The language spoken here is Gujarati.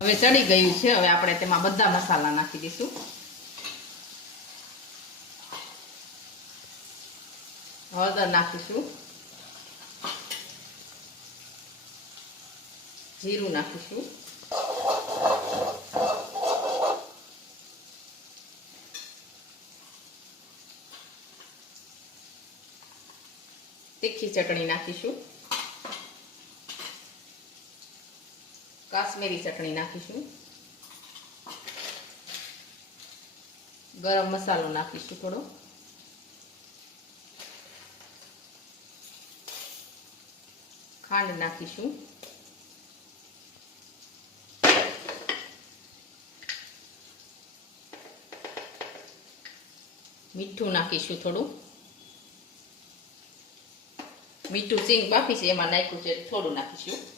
હવે ચડી ગયું છે। હવે આપણે તેમાં બધા મસાલા નાખી દઈશું। હળદર નાખીશું, જીરું નાખીશું, તીખી ચટણી નાખીશું, કાશ્મીરી ચટણી નાખીશું, ગરમ મસાલો નાખીશું થોડો, ખાંડ નાખીશું, મીઠું નાખીશું થોડું, મીઠું સિંગ બાફી છે એમાં નાખ્યું છે થોડું નાખીશું।